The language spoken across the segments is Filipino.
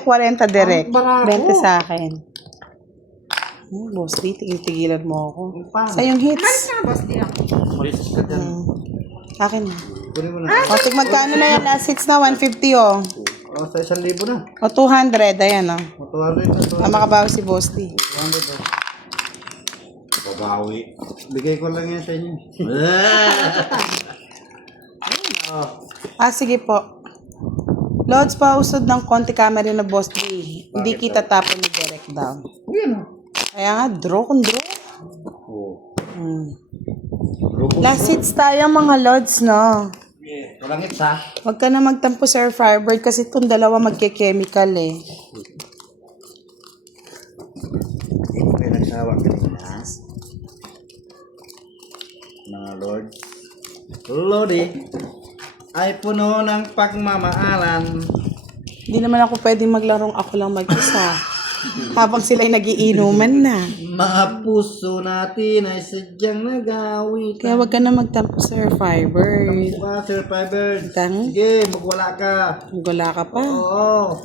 40 direct. Ang barako. 20 sa akin. Boss D, tigil-tigilan mo ako. Paano? Sa yung hits. Nga, boss, di ako. Malis ka dyan. Akin na. Kunin mo na. O, tig magkano na yan? Last hits na 150 oh. Oh, sa 1,000 na. O, 200. Ayan oh. O, 200 na. 200. Makabawi si Boss D. 200 oh. Babawi. Bigay ko lang yan sa inyo. Oh. Sige po. Lods, pausod ng konti camera na Boss D. Hindi kita tapon ni direct daw. Yan. Kaya nga, draw kung draw. Oh. Last hits tayo mga Lods, no? Walang hits ha. Huwag ka na magtampo, Sir Firebird, kasi itong dalawa magke-chemical eh. Okay, nagsawa ka na. Mga Lord. Lodi ay puno ng pagmamaalan. Hindi naman ako pwedeng maglarong ako lang mag-isa. Habang sila'y nagiinuman na. Mga puso natin ay sadyang nag-awit. Kaya huwag ka na magtampo, Sir Firebird. Ba, Sir Fiber? Tang? Sige, magwala ka. Gula ka pa. Oo.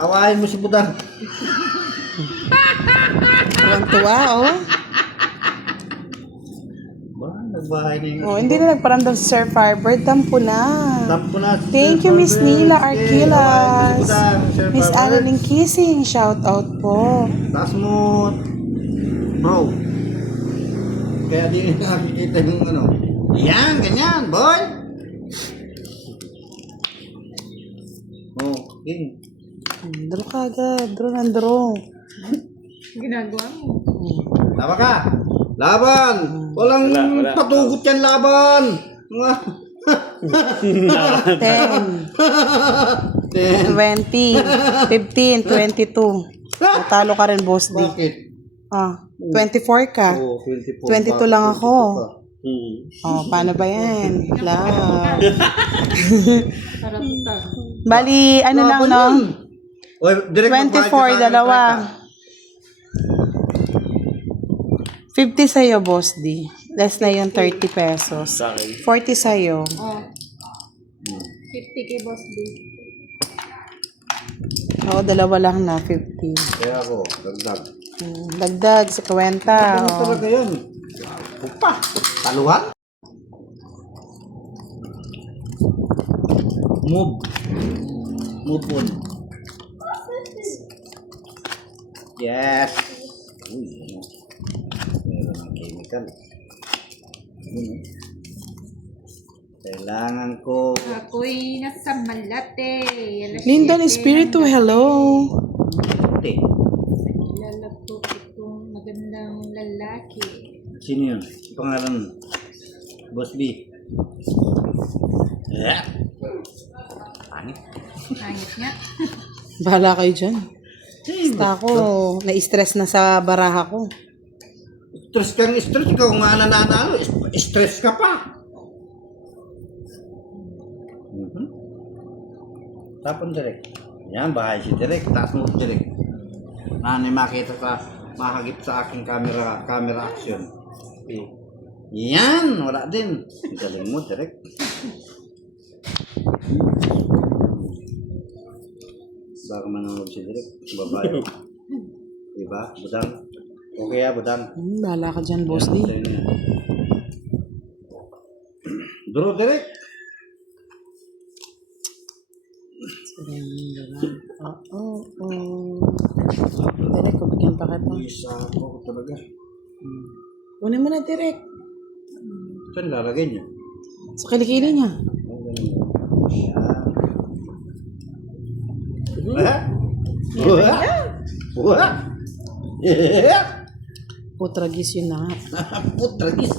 Awahin mo si Budang. Tuwang-tuwa, oh. Ba, nagbahay na yun. Oh, hindi na nagparamdam si Sir Firebird. Tampo na. Tampo na si Thank Sir you, Miss Fiber. Nila Sige, Arquilas. awahin mo si Budang, Sir Miss Fiber. Annalyn Kissing, shout out po. Taas mo, bro. Kaya di nakikita yung ano. Yan, ganyan, boy. Oh, king. Draw ka agad. Draw ng draw. Ginagawa mo. Laban ka. Laban. Walang patugot yan, laban. Mga 10, 10. 20, 15, 22. Natalo ka rin, Boss D. Bakit? 24 ka. Oh, 24. 22 lang ako. 22 pa. Oh, paano ba yan? Love. Para tuta. Bali, ano lang, no? Oy, direct 24, dalawa. 50 sa'yo, Boss D. Less na yung 30 pesos. 40 sa'yo. Oh. 50 kay boss D. Oo, dalawa lang na, 50. Kaya ako, dagdag. Dagdag sa 50. Ano Oh. talaga yun? Upa. Taluhan? Move. Move on. Yes. Uy, meron ng chemical. Kailangan ko. Ako'y nasa Malate. Lyndon Espiritu, hello. Ate, Kilala ko itong magandang lalaki. sino yun? Pangalan? Boss B. Yeah. Pangit. Hangit nga. Bahala kayo dyan. Basta ako, na-stress na sa baraha ko. Stress kang stress, ikaw nga nananalo, stress ka pa. Tapon direct. Yan, bahay si direct. Taas mo direct. Nanay makita ka, makagip sa aking camera action. Yan, wala din. Galing mo direct. Baka manonood si direct. Babae. Diba, Budang? Okay ya, Budang. Bahala ka dyan, Boss D. Draw direct. Direk, kubigyan pa kita. Isa ako talaga. Kunin mo na, Direk. Saan lalagay niya? Sa kilikili niya. Wah! Wah! Putragis yun na. Tragis.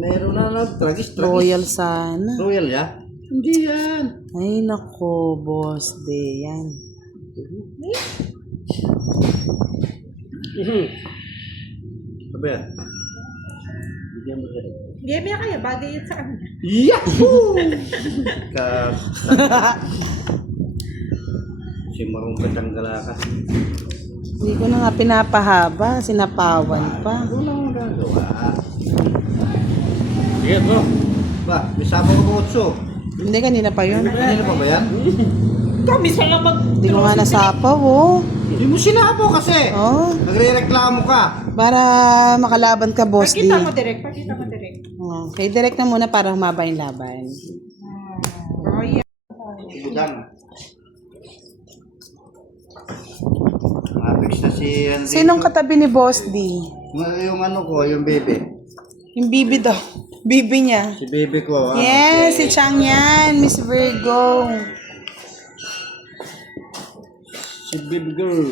Meron na lang. Tragis. Royal sana. Royal ya? Hindi yan. Ay, nako, Boss D. Yan. Sabi yan. Bigyan mo siya. Game na kaya, bagay yun sa kanya. Yahoo! Si Marong Katanggalaka. Hindi ko na nga pinapahaba. Sinapawan pa. Wala mo gagawa. Sige bro. Ba, may sabang ko 8. Hindi, kanina pa yun. Kanina pa ba yan? Kami sana mag... Hindi ko nga nasapaw, oh. Hindi mo sinapo kasi. Oh, Nagre-reklamo ka. para makalaban ka, Boss D. Pakita mo direct, pakita mo direct. Oh, kay direct na muna para humaba yung laban. Oh, yeah. Ibudan. Mapix na si... ano Sinong dito? katabi ni Boss D? Yung ano ko, yung baby. Yung bibi daw. Bibi niya. Si baby ko. ano, Yes, si Chang yan, Miss Virgo. Si baby girl.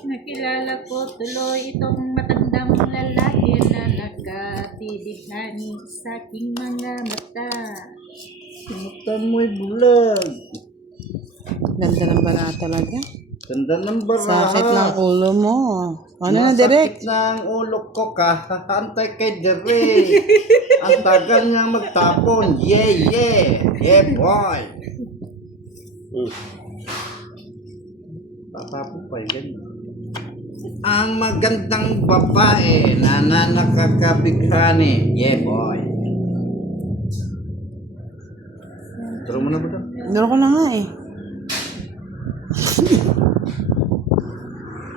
Nakilala ko tuloy itong matandang lalaki na nakatitighani sa aking mga mata. Simutan mo'y bulag. Ganda ng bara talaga. Ganda ng baraha. Sakit ng ulo mo. Ano na, direct? Masakit ng ulo ko ka. Antay kay Derek. Ang tagal niyang magtapon. Yeah, yeah. Yeah, boy. Tatapon pa yun. Ang magandang babae na nakakabighani. Yeah, boy. Turo mo na ba ito? Duro ko na nga eh.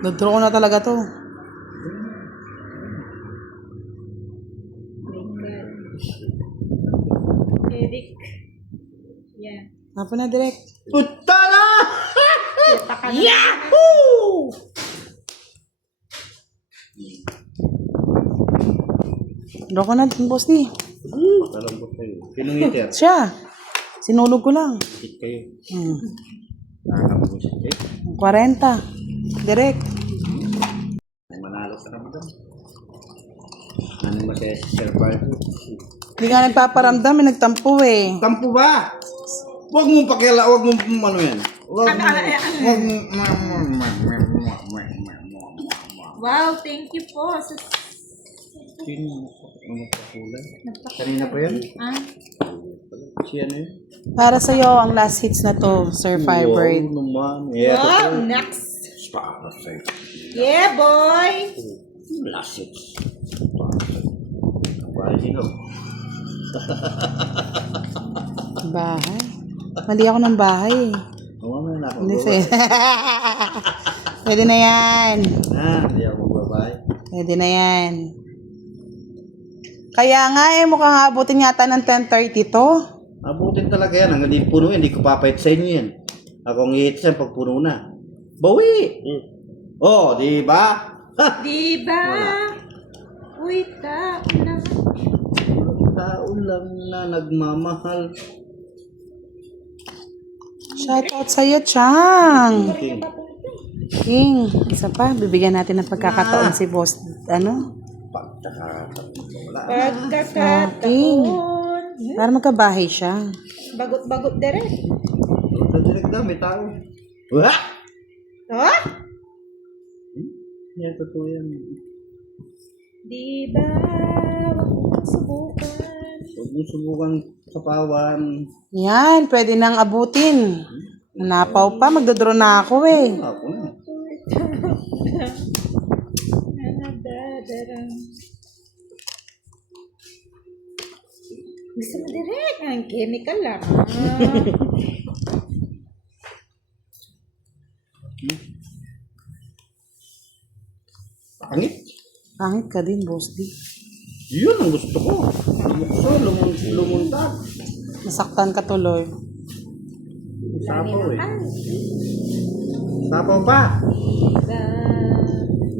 Duro ko na talaga to. Eric. Yan. Apo na, direct. Utala! Yahoo! Duro ko na, Boss D. Alam ko kayo. Pinungiter. Siya. Sinulog ko lang. Hit kayo. Hmm. Nakakabusit kayo. 40. Direct. Manalo ka naman doon. Ano masaya si Sir Bardo? Hindi nga nagpaparamdam, may nagtampo eh. Tampo ba? Huwag mong pakila, huwag mong ano yan. Huwag Wow, thank you po. Sino? Ano pa kulay? Kanina pa yan? Ah, Si ano yun? Para sa'yo, ang last hits na to, Sir Firebird. Wow naman. Yeah, wow, ito. next. Para sa'yo. Yeah, boy. Lasit. Para sino? Bahay. Mali ako ng bahay eh. Mamaya na ako. Hindi sa'yo. Pwede na yan. Hindi ako babae. Pwede na yan. Kaya nga eh, mukhang abutin yata ng 10:30 to. Abutin talaga yan. Hanggang di puno yan, hindi ko papayat sa inyo yan. Ako ang ihit yan pag puno na. Bawi! Oh, di ba? Diba? Uy, tao na. Tao lang na nagmamahal. Shoutout sa'yo, Chang. King. King, isa pa, bibigyan natin ng pagkakataon si Boss, ano? Pagkakataon. Pagkakataon. Para magkabahay siya. Bagot-bagot direct. Direct daw, may tao. Wah! Oh? Yan, totoo yan. Diba? Huwag mong subukan. Huwag mo subukan sa pawan. Yan, pwede nang abutin. Napaw pa, magdodro na ako eh. Ako na. Gusto mo direct? Ang chemical lang. Pangit. Pangit ka din, Boss D. Yun ang gusto ko. Lumukso, lumuntag. Nasaktan ka tuloy. Sapaw eh. Sapaw pa.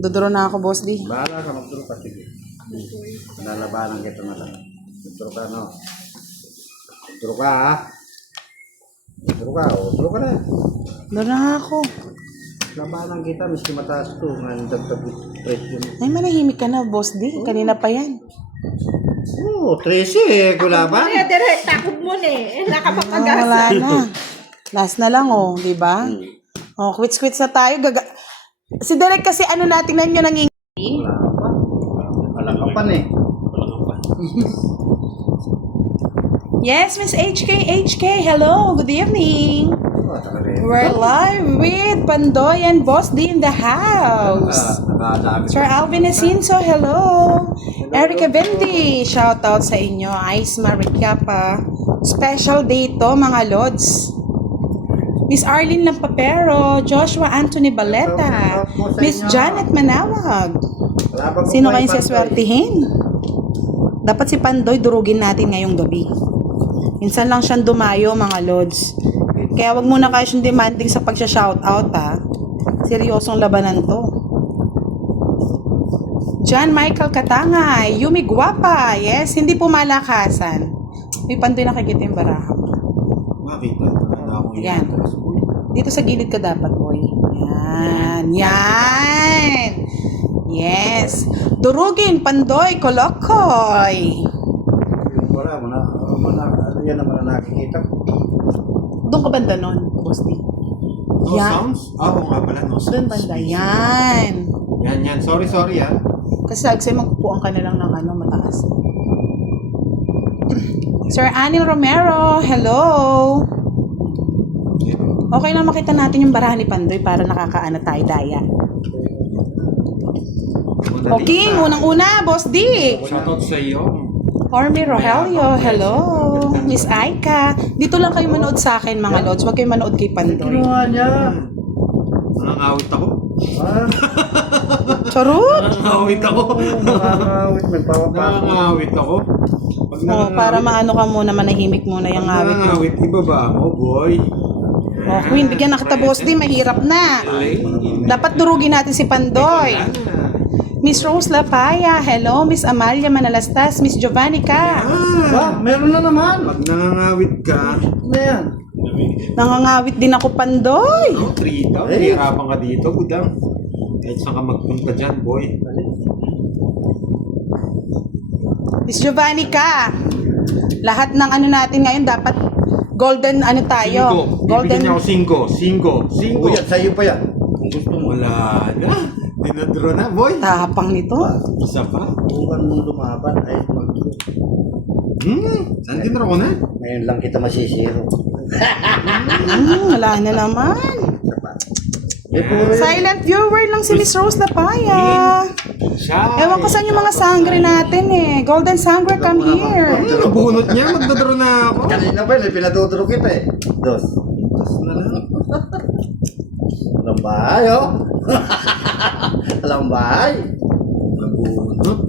Dodro na ako, Boss D. Bahala ka, magduro ka. Sige. Nalabanan kita na lang. Magduro ka, no? Magduro ka, ha? Magduro ka, o. Magduro ka na. Dodro na ako. Labanan kita, miski mataas to. Ngayon dagdag presyo. Ay, manahimik ka na, Boss D. Kanina pa yan. Oo, 13 eh. Kulaban. Kaya direct, takot mo na eh. Wala ka pa Ah, pag-asa. wala na. Last na lang, oh. Di ba? Oh, quits-quits na tayo. Si Derek kasi ano natin na yun nang Wala ka pa eh. Yes, Miss HK. Hello. Good evening. We're live with Pandoy and Boss D in the house. Sir Alvin Jacinto, hello. Erica Bendy, shout out sa inyo. Ice Mariquiapa, Special day to, mga lods. Miss Arlene Lampapero, Joshua Anthony Baleta, Miss Janet Manawag. Sino kayong saswertihin? Dapat si Pandoy durugin natin ngayong gabi. Minsan lang siyang dumayo, mga lods. Kaya wag muna kayo siyang demanding sa pagsha-shoutout, ha. Seryosong labanan to. John Michael Katangay, Yumi Guapa, yes, hindi po malakasan. May Pandoy nakikita yung baraha mo. Makita. Yan. Dito sa gilid ka dapat, boy. Yan. Yan. Yes. Durugin, Pandoy, Kolokoy. Wala, ano yan naman na nakikita ko. Doon ka banda nun, Boss D. No Yan. sounds? Oo nga pala, no Doon sounds. banda. Yan. Yan. Sorry ah. Kasi Agsay, magpupuan ka na lang ng mataas. Sir Anil Romero, hello. Okay lang makita natin yung baraha ni Pandoy para nakakaano tayo daya. Okay, unang-una, Boss D. Shoutout sa iyo. Ormi Rogelio, hello. Miss Aika. Dito lang kayo manood sa akin, mga lods. Huwag kayo manood kay Pandoy. Kinuha niya. Nangangawit ako. Ah, Charot! Nangangawit ako. nakakawit. Nagpapapasok. Nangangawit ako. Pag Oh, para maano ka muna, manahimik muna yung awit mo. nangangawit, ibaba mo, boy. Oh, Queen, bigyan na kita, Boss D. Mahirap na. Dapat durugin natin si Pandoy. Miss Rose Lapaya, hello. Miss Amalia Manalastas, Miss Giovanni ka. Ba, meron na naman. Pag nangangawit ka, Ano yan? Nangangawit din ako, Pandoy. no, 3 daw. Eh. Hirapan ka dito, budang. Kahit saan ka magpunta dyan, boy. Miss Giovanni ka. Lahat ng ano natin ngayon dapat golden ano tayo. 5. Bibigyan niya ako 5. Uy, sa'yo pa yan. Kung gusto mo. Wala na. Dinadro na, boy. Tapang nito. Isa pa. Huwag mong lumaban ay mag-draw. Saan dinro ko na? Ngayon lang kita masisiro. Wala na naman. Eh, puro yan. Silent viewer lang si Miss Rose Lapaya. Siya. Ewan ko saan yung mga sangre natin eh. Golden sangre, come here. Bunot niya, magdadro na ako. Kanina pa yun, pinatuturo kita eh. Dos. Na lang. Alam bahay, oh. Alam bahay. Nabunot.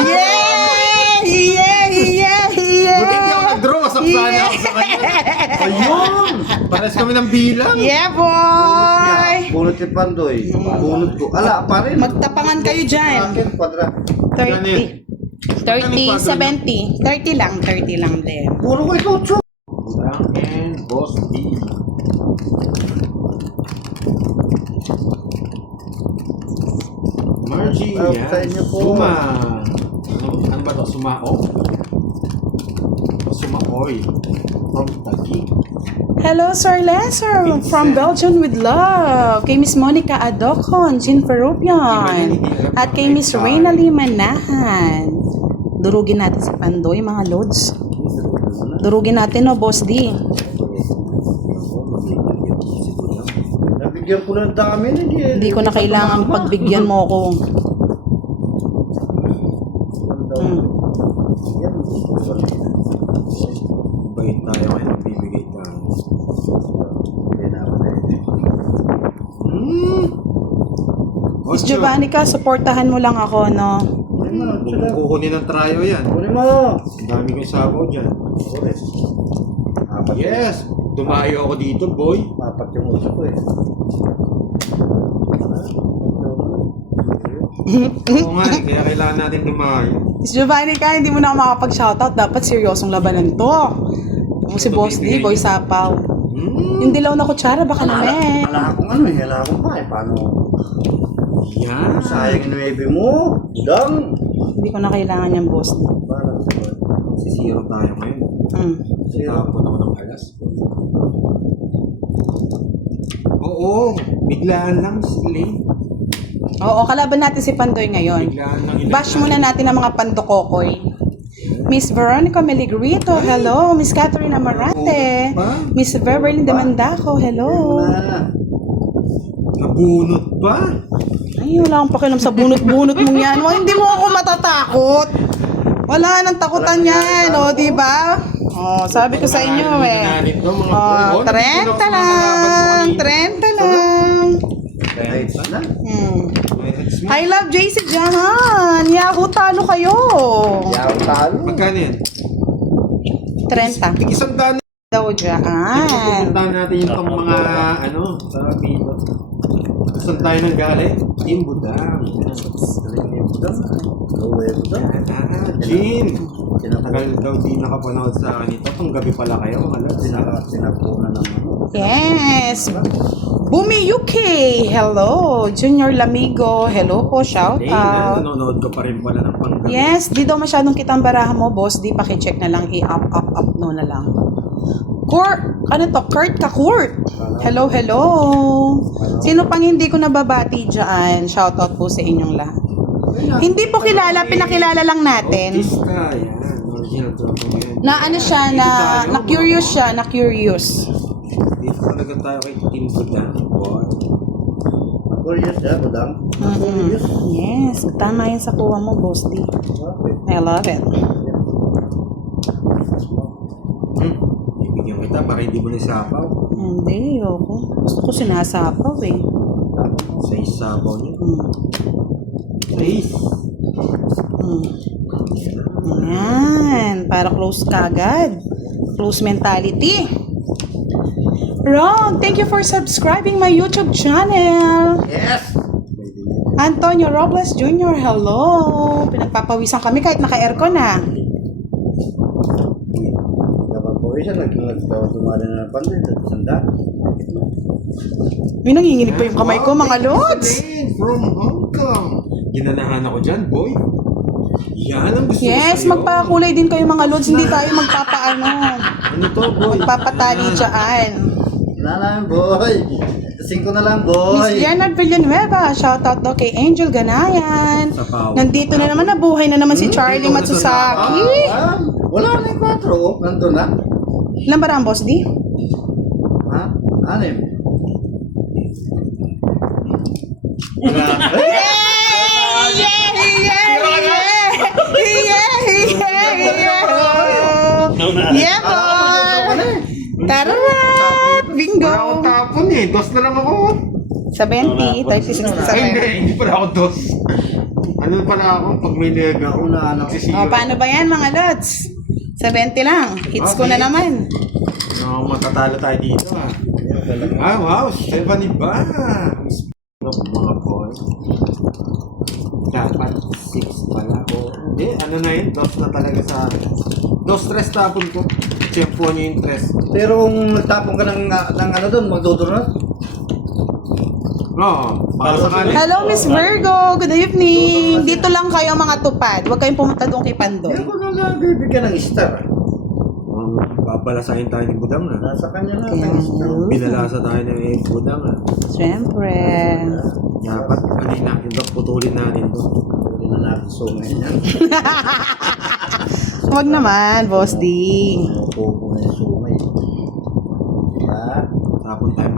Yeah! Yeah! Buti hindi ako Yeah! nag-draw. Saksana ako sa kanya. Ayun! Pares kami ng bilang. Yeah, boy! Bunot si Pandoy. Bunot ko. Ala, pa rin. Magtapangan kayo dyan. Akin, kwadra. 30. 30, 70. 30 lang din. Puro ko ito, Cho. And Boss D. Margie, Ah, yan. sa inyo po. Suma. Ano ba ito? Sumao? O Sumaoy. From Taguig. Hello, Sir Lesser from Belgium with love. Kay Miss Monica Adocon, Jean Perupian. At kay Miss Reyna Manahan. Durugin natin si Pandoy, mga lods. Durugin natin, no, Boss D. Nabigyan ko ng dami. Hindi ko na kailangan pagbigyan mo ako. Bait tayo ngayon. Magbibigay tayo. Miss Giovanni ka, supportahan mo lang ako, no? Kukunin ng tryo yan. Kunin mo. Ang dami kong sabaw dyan. Apat. Yes! Tumayo ako dito, boy. Apat yung uso ko eh. Oo nga, kaya kailangan natin tumayo. Miss Giovanni ka, hindi mo na ako makapag-shoutout. Dapat seryosong labanan to. Kung si Boss D, Boy Sapaw. Yung dilaw na kutsara, baka naman. Wala akong ano eh. Wala akong pa eh. Paano? Yan. Sayang yung 9 mo. Dang. Hindi ko na kailangan yung Boss D. Parang Sisiro tayo ngayon. Tapon ako ng alas. Oo, biglaan lang sila. Oo, kalaban natin si Pandoy ngayon. Biglaan lang Bash muna natin ang mga pandokokoy. Miss Veronica Meligrito, hello. Miss Catherine Amarante. Miss Beverly Demandaco, hello. Nabunot pa? Ay, wala akong pakialam sa bunot-bunot mong yan. Well, hindi mo ako matatakot. Wala nang takutan yan, o, di ba? Oh, sabi ko sa inyo eh. Oh, 30 lang. 30 lang. I love JC Jahan. Yahoo, talo kayo. Yaw talo. Magkano yan? 30 Isang daan daw dyan. Pupuntahan natin yung pang mga, sa Pino. Saan tayo nang galing? Team Budang. Jim! Tagal daw di nakapanood sa akin ito. Itong gabi pala kayo, mga lads. Sinapunan naman. Yes. Bumi UK. Hello. Junior Lamigo. Hello po. Shout out. Nanonood ko pa rin pala ng panggabi. Yes. Di daw masyadong kitang barahan mo, boss. Di pakicheck na lang. I-up no na lang. Kurt. Ano to? Kurt Kakurt. Hello, hello. Sino pang hindi ko nababati dyan? Shout out po sa inyong lahat. Hindi po kilala. Pinakilala lang natin. Autista, yan. Original to yan. Na ano siya, na curious siya, na curious. Dito talaga tayo kay Team Budang. Boy. Curious ya, budang. Curious. Yes, tama yan sa kuha mo, boss D. I love it. Ibigyan kita para hindi mo nasapaw. Hindi, ako. Gusto ko sinasapaw eh. Sa isapaw niya. Yan, para close kagad. Close mentality. Ron, thank you for subscribing my YouTube channel. Yes! Antonio Robles Jr., hello. Pinagpapawisan kami kahit naka-aircon na. Kapag po isa, nagkawatumada na ng pandit at sanda. May nanginginig pa yung kamay ko, mga lods. From Hong Kong. Ginanahan ako dyan, boy. Yan ang gusto ko Yes, sa'yo. magpakulay din kayo mga lods. Hindi tayo magpapaano. Ano to, boy? Magpapatali dyan. Wala lang, boy. 5 na lang, boy. Miss Leonard Villanueva, shoutout daw kay Angel Ganayan. Sa pao. Nandito na naman, nabuhay na naman si Charlie Matsusaki. Wala na yung 4, oh. Nandun na. Ilan ba ang boss di? Ha? 6. Yeah, boy! Tararat! Bingo! Wala akong tapon eh. Dos na lang ako. 70, 36 na Ay, hindi. 7. Hindi pala ako dos. Ano pala ako pag may nega ako na nagsisiyo. O, paano ba yan mga lods? 70 lang. Hits ko na Okay. naman. No, matatalo tayo dito ah. Ah, wow. 70 ba? Mga boy. Dapat 6 pala. O, hindi. Ano na yun? Dos na talaga sa akin. Dos stress tapon ko. Tiyempo niyo yung stress. Pero kung nagtapon ka ng ano doon, magdudurot. Oo. Para sa kanin. Hello, Miss Virgo. Good evening. Dito lang kayo mga tupad. Huwag kayong pumunta doon kay Pandoy. Hindi ko na bibigyan ng star. Babalasahin tayo ni Budang ah. Nasa kanya na ng star. Binalasa tayo ni Budang ah. Siyempre. Dapat ano natin to, putulin natin to. Hindi na natin sungay yan. Huwag naman, Boss D. Pupo na yung sungay. Diba? Tapon tayo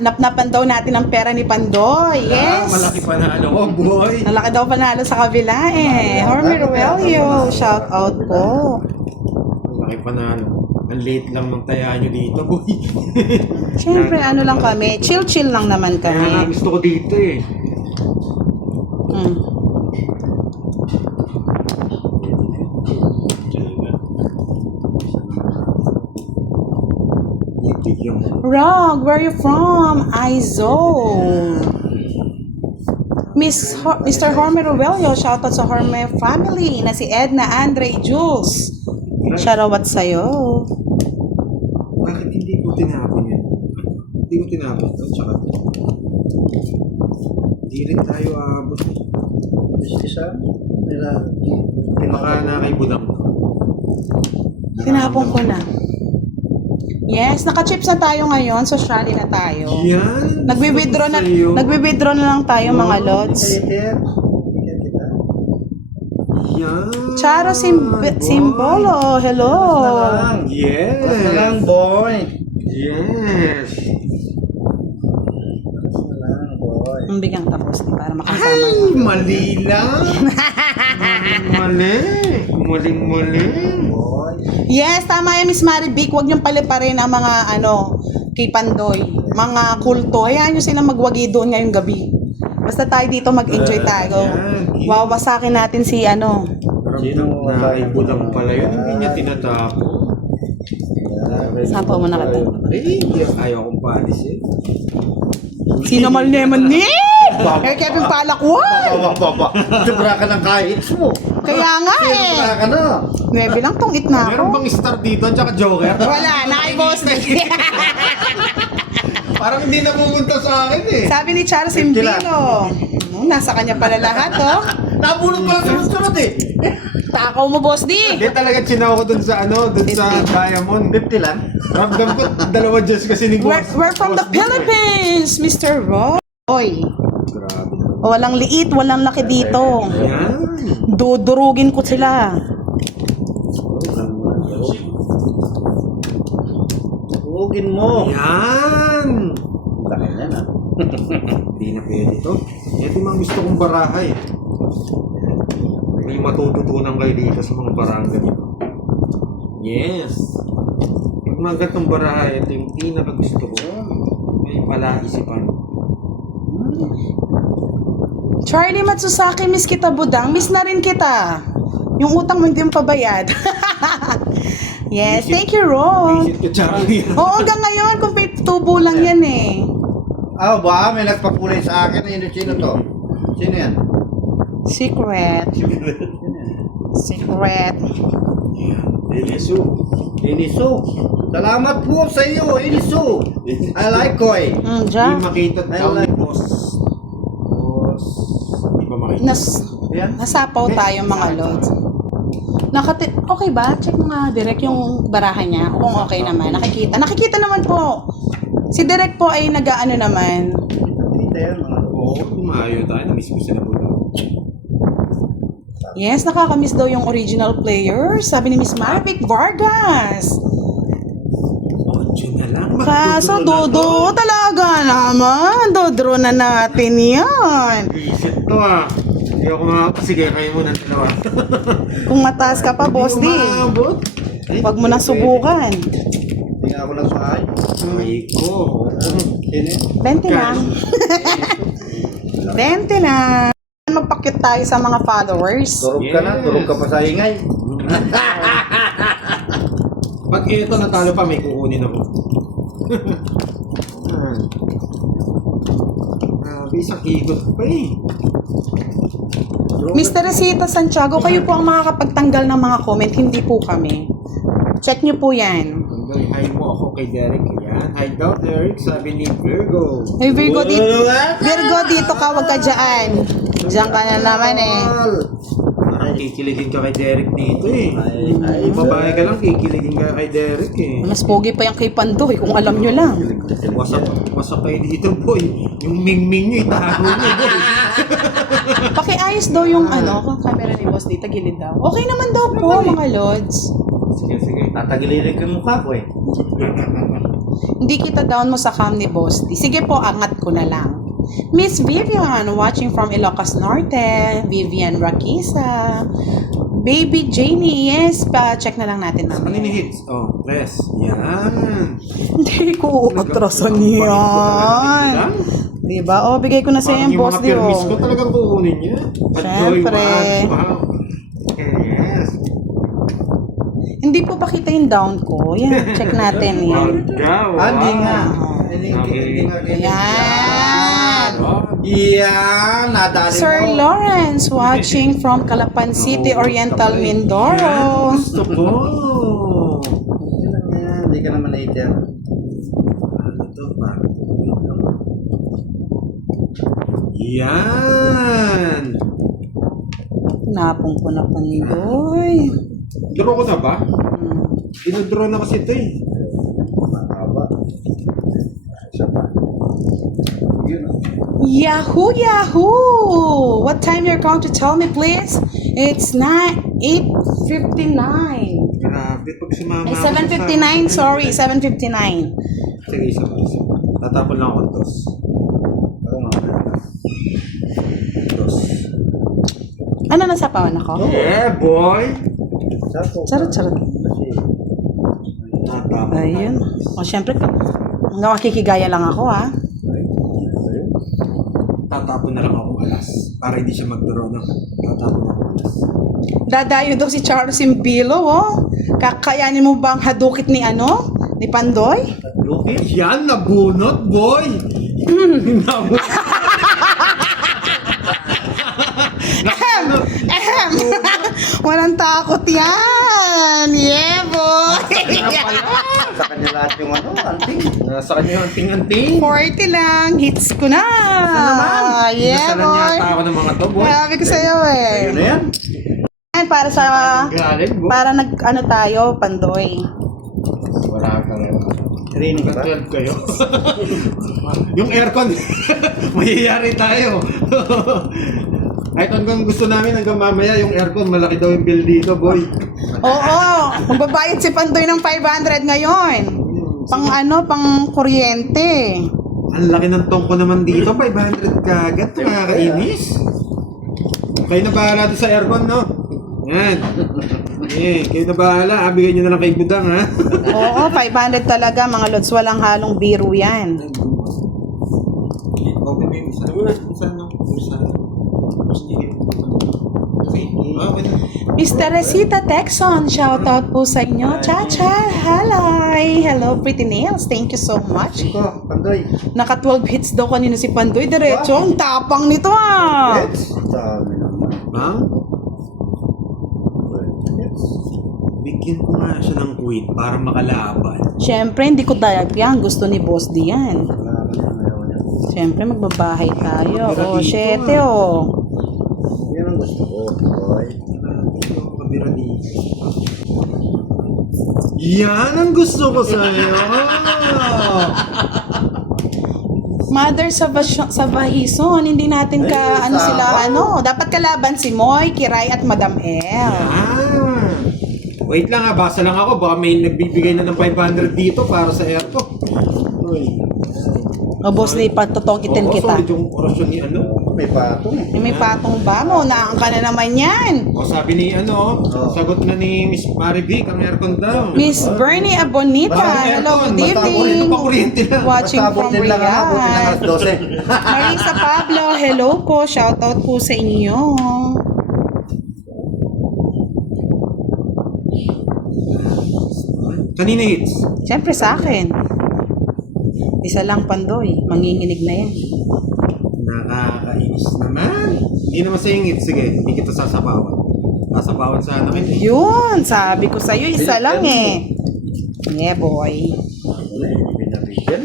Napnapan daw natin ang pera ni Pandoy. Yes. Malaki pa na ano ko, boy. Nalaki daw panalo sa kabila eh. Hormy Roelio. Shout out po. Malaki pa na ano. Ang late lang ng tayaan nyo dito, boy. Siyempre, ano lang kami. Chill-chill lang naman Kaya nga kami. gusto ko dito eh. Mm. Bigyan mo. Rog, where are you from? Aizol. Mr. Hormy Roelio, shoutout sa Hormy family na si Edna, Andre, Jules. Shoutout sa'yo. Bakit hindi ko tinapon yun? Hindi ko tinapon to, tsaka hindi rin tayo aabot. Isa nila. Baka na kay Budang. Tinapon ko na. Yes, naka-chips na tayo ngayon. Socially na tayo. Yan. Nagwi-withdraw na lang tayo mga lods. Liter. Bigyan kita. Yan. Charo Simbolo, hello. Basta lang. Yes. Basta lang, boy. Yes. Basta lang, boy. Bigyan kita, boss, di, para makasama Ay, yun. mali lang. Mali. Maling-mali. Boy. Yes, tama yan, Miss Marivic. Huwag niyong paliparin ang mga, kay Pandoy. Mga kulto. Hayaan niyo sila magwagi doon ngayong gabi. Basta tayo dito mag-enjoy tayo. Yan. Wawasakin natin si, Sino Nakaibutan pala yun. Hindi niya tinatapo. Sampo mo na kita. Ayaw kong paalis eh. Sino mal naman ni? Eh, Kevin Palakwan! Baba. Sobra ka ng kahit mo. Kaya nga Sobra ka na. 9 lang tong itna Meron ko. bang star dito at saka joker? Wala, naki-boss na. Parang hindi napupunta sa akin eh. Sabi ni Charles Impino. Nasa kanya pala lahat, oh. Nabulot pala sa sunod eh. Takaw mo, boss di. Hindi talaga chinaw ko dun sa dun sa Diamond. 50 lang. Ramdam ko, dalawa Diyos kasi ni Boss. We're from the Boss D. Philippines, Mr. Roy. Grabe. Walang liit, walang laki dito. Yan. Dudurugin ko sila. Hugin mo. Yan. Laki niya na. Hindi na pwede to. Ito yung mga gusto kong barahay. May matututunan kayo dito sa mga barahan ganito. Yes. Pag mga ganitong barahay, ito yung pinakagusto ko. May palaisipan. Charlie Matsusaki, miss kita, budang. Miss na rin kita. Yung utang mo hindi yung pabayad. Yes, thank you, Ron. Visit ko, Charlie. Oo, hanggang ngayon, kung may tubo lang yan eh. Ba, may nagpakulay sa akin. Sino to? Sino yan? Secret. Secret. Elisu. Inisu. Salamat po sa iyo, Inisu. I like Koy. Hindi Diyan. makita daw ni Boss. Boss. Hindi ba makita? Yan. Nasapaw tayo mga lods. Okay ba? Check mo nga direct yung barahan niya. Kung okay naman. Nakikita naman po. Si Direk po ay nag-ano naman. Dito yan, mga. Oo, tumayo tayo. Namiss ko sila po. Yes, nakakamiss daw yung original players. Sabi ni Miss Marvic Vargas. Diyan na lang. Kaso, Magduduro na to. Dodo, talaga naman. Dodro na natin yan. Visit to ah. Hindi ako Sige, kayo muna dalawa. Kung mataas ka pa, boss di. Umabot. Huwag mo na subukan. Hindi nga ako nagpahay. Ay ko. Sino yan? 20 lang. 20 lang. Magpakit tayo sa mga followers. Turog ka na. Yes. Turog ka pa sa ingay. Pag ito natalo pa, may kukunin ako. Isang ikot pa eh. Mr. Resita Santiago, kayo po ang makakapagtanggal ng mga comment, hindi po kami. Check nyo po yan. Hi mo ako kay Derek. Yan. Hi daw, Derek. Sabi ni Virgo. Hey Virgo, Virgo, dito ka, wag ka dyan. Diyan ka na naman eh. Kikiligin ka kay Derek dito eh. Ay, Babae ka lang, kikiligin ka kay Derek eh. Mas pogi pa yung kay Pandoy, kung alam nyo lang. Wasak kayo dito, boy. Yung ming-ming nyo, itago nyo, boy. Pakiayos daw yung camera ni boss dito, gilid daw. Okay naman daw po, mga lods. Sige. tatagilirin ko yung mukha ko eh. Hindi kita down mo sa cam ni boss. Sige po, angat ko na lang. Miss Vivian, watching from Ilocos Norte. Vivian Rakisa. Baby Janie, yes. Pa-check na lang natin Ano mamaya. ni hits? Oh, press. Yan. Hindi ko atrasan yan. Diba? O, bigay ko na sa Parang yung yung boss mga di permis ko o. talagang kukunin niya. Siyempre. Wow. Yes. Hindi po pakita yung down ko. Yan, check natin yan. Wow. Hindi nga. Okay. Hindi nga. Yan. Yan, nadali Sir mo. Lawrence, watching from Calapan City, Oriental, Mindoro. Gusto ko. Yan, hindi ka naman naiter. Ano to? Yan. Napong ko na Pandoy. Draw ko na ba? Dinodraw na kasi ito eh. Mahaba. Isa pa. Yun. Yahoo! Yahoo! What time you're going to tell me, please? It's 8:59. Grabe, pag sumama Ay, ako 7:59. Sorry, 7:59. Sige, isa. Tatapon lang ako tos. Ako nga. Dos. Ano nasapawan ako? Yeah, boy! Sapo. Charot. Kasi, Natapos. Ayun. O, syempre, nakikigaya lang ako, ha? ayun. Tatapon na lang akong alas. Para hindi siya magduro, no? Tatapon ako alas. Dadayo daw si Charles Imbilo, oh. Kakayanin mo bang hadukit ni ano? Ni Pandoy? Lukit. Yan, nabunot, boy! Nabunot. Walang takot yan! Yeah, boy! Sa kanya lahat yung ano, anting. Nasa kanya yung anting-anting. 40 lang, hits ko na! Yeah, Nasalan boy! yata ako ng mga to, boy. Sabi ko sa'yo, eh. Ayun na yan. Yan, para sa... Galing, boy. Para ano tayo, Pandoy. Wala ka rin. Training ba? 12 kayo. Yung aircon, mayayari tayo. Kahit hanggang gusto namin hanggang mamaya, yung aircon, malaki daw yung bill dito, boy. Oo, magbabayad si Pandoy ng 500 ngayon. Pang ano, pang kuryente. Ang laki ng tongko naman dito, 500 kagad. Nakakainis. Kayo na bahala doon sa aircon, no? Yan. Eh, kayo na bahala. Bigay nyo na lang kay Budang, ha? Oo, 500 talaga, mga lods. Walang halong biro yan. Okay, may isa. Isa, no? Isa. Mr. Resita Texon, shoutout po sa inyo. Cha-cha, halay. Hello, Pretty Nails. Thank you so much. Iko, Pandoy. Naka 12 hits daw kanina si Pandoy. Diretso, ang tapang nito, ah. Let's. Dami naman. Ha? Let's. Bigyan ko nga siya ng queen para makalaban. Siyempre, hindi ko dayag yan. Gusto ni Boss D yan. Wala ka niya, ayaw niya. Siyempre, magbabahay tayo. Magkira Oh, dito, 7, oh. Yan ang gusto ko, boy. Kabira dito. Yan ang gusto ko sa'yo. Mother sa Bahison, hindi natin ka, ano sila, ano. Dapat kalaban si Moy, Kiray, at Madam L. Wait lang ha, basa lang ako. Baka may nagbibigay na ng 500 dito para sa aircon. O, Boss D, patutokitin kita. Solid yung orasyon ni ano. May patong eh. May patong ba mo? Naang ka na naman yan. O sabi ni ano, sagot na ni Miss Marivic ang aircon daw. Miss Bernie Abonita, Basta hello, aircon, good basta evening. kuryente lang. Watching Basta from abutin lang ang abutin ng alas Riyadh. 12. Marisa Pablo, hello po. Shoutout po sa inyo. Kanina hits. Siyempre sa akin. Isa lang Pandoy. Manginginig na yan. Nakakainis naman. Hindi naman sa yung hits. Sige, hindi kita sasapawan. Sasapawan sana kita. Yun, sabi ko sa'yo, isa lang eh. Yeah, boy. Wala eh, binabigyan.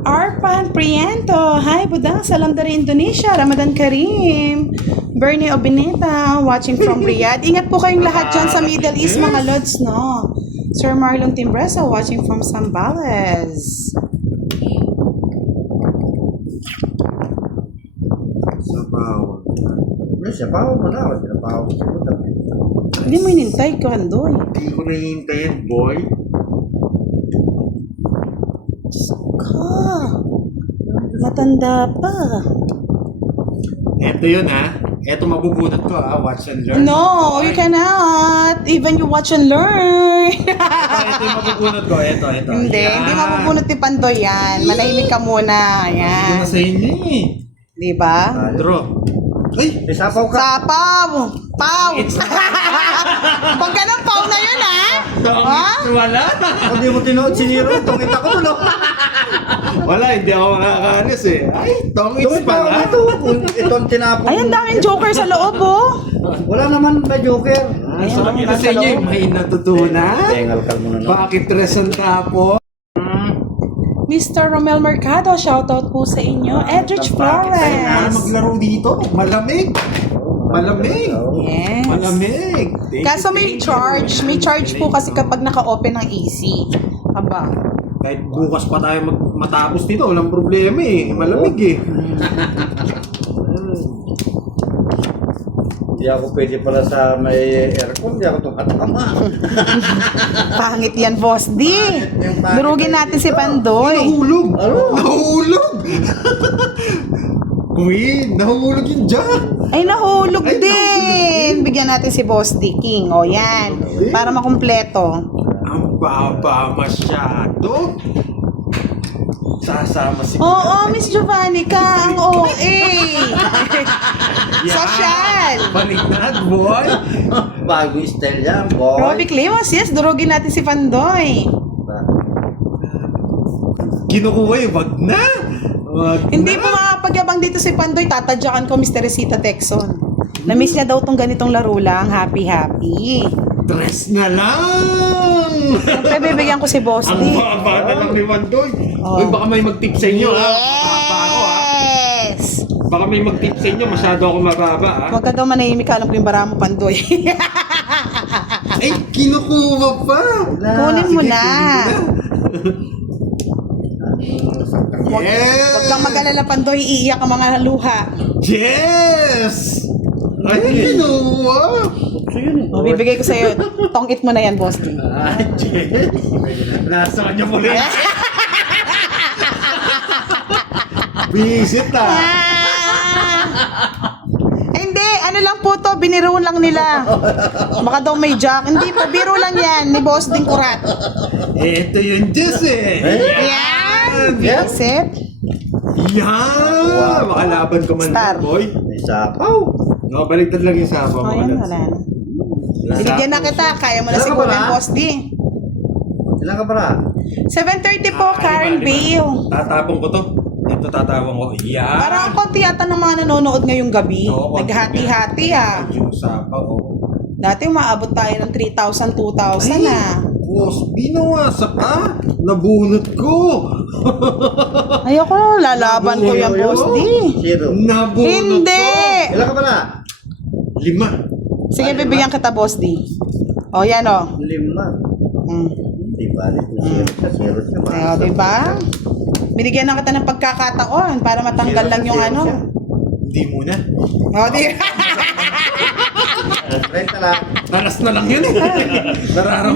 Arpan Priento. Hi, Budang. Salam dari Indonesia. Ramadan Karim. Bernie Obineta, watching from Riyadh. Ingat po kayong lahat dyan sa Middle East, mga lods, no? Sir Marlon Timbresa, watching from Zambales. Sapawan. May siya, pahaw mo na. Wala pahaw mo sa budang. Hindi mo inintay ka, Andoy. Hindi ko nahihintayin, boy. Ka. Matanda pa. Eto yun ha. Eto mabubunot ko ha. Watch and learn. No, you cannot. Even you watch and learn. Ito yung mabubunot ko. Eto. Hindi, hindi mabubunot ni Pandoy yan. Manahimik ka muna. Ito Yan. na sa inyo eh. Di ba? Draw. Ay! May sapaw ka. Sapaw! Pau! It's Pag ganun, pau na yun, ha? Ha? wala. Kung di mo tinood, siniro, tungit ako tulo. Wala, hindi ako makakaalis eh. Ay, tongits Tungit pa pala. ito. Ito ang tinapon. Ay, ang daming joker sa loob, oh. Wala naman na joker. So, nakita sa inyo yung may natutunan. Tengal ka muna na. Bakit tres ang tapo? Mr. Romel Mercado, shoutout po sa inyo. Edrich Bakit tayo na Flores. maglaro dito? Malamig. Malamig. Yes. Malamig. Kaso may charge. May charge po kasi kapag naka-open ng AC. Aba. Kahit bukas pa tayo matapos dito, walang problema eh. Malamig eh. Hindi ako pwede pala sa may aircon, di ako tumatama. Pangit yan, Boss D. Yung pangit Durugin na natin si dito. Pandoy. Nahulog! Ano? Nahulog! Queen, nahulog yung jack! Ay, nahulog Ay, din. Bigyan natin si Boss D King. O, yan. Para makumpleto. Ang baba masyado! Sasama si... Oo, Miss Giovanni ka. Ang OA. Social. Baliktad, boy! Bago style yan, boy. Robbie Clemos, yes. Durugin natin si Pandoy. Kinukuha yung wag na! Wag Hindi na. po makakapagyabang dito si Pandoy. Tatadyakan ko, Mr. Resita Texon. Na-miss niya daw tong ganitong laro lang. Happy. Dress na lang! Siyempre, bibigyan ko si Boss Ang D. baba na lang ni Wandoy. Oh. Uy, baka may mag-tip sa inyo, ha? Mababa ako, ha? Yes! Baka may mag-tip sa inyo, masyado ako mababa, ha? Huwag ka daw manahimik, alam ko yung bara mo, Pandoy. Ay, kinukuha pa! Kunin mo Sige, na. kunin mo na. Huwag kang mag-alala, Pandoy. Iiyak ang mga luha. Yes! Ay, kinuha! So yun. O, bibigay ko sa'yo. Tong-it mo na yan, Boss D. Ay, yes! Nasa kanya mo rin. Visit, ha? Hindi, ano lang po to, biniro lang nila. Baka daw may jack. Hindi po, biro lang yan ni Boss Ding Kurat. Ito yung Diyos, eh! Yan! Yan. Set. Yan! Makalaban ko man, Star. boy. May sapaw. No, baliktad lang yung sapaw O, mo. yan, wala na. Binigyan na kita, kaya mo na Wala ka siguro ba? yung Boss D. Ilan ka para? 7:30 po, Karen Bale. Tatapong ko to. Ito tatawang ko. Yan! Parang ang konti yata ng mga nanonood ngayong gabi. Oo, konti. Naghati-hati ah. Yung sapaw, oh. Dati umaabot tayo ng 3,000, 2,000 ah. Boss, binawasak ka. Nabunot ko. Ayoko, lalaban ko yung Boss D. Zero. Nabunot Hindi! ko. Ilan ka para? 5. Sige, bibigyan kita, Boss D. O, yan o. 5. Mm. Di ba? Zero ka ba? Ayo, diba? Binigyan na kita ng pagkakataon para matanggal lang yung ano. Hindi muna. O, di 30 lang. Talas na lang yun eh. Nararam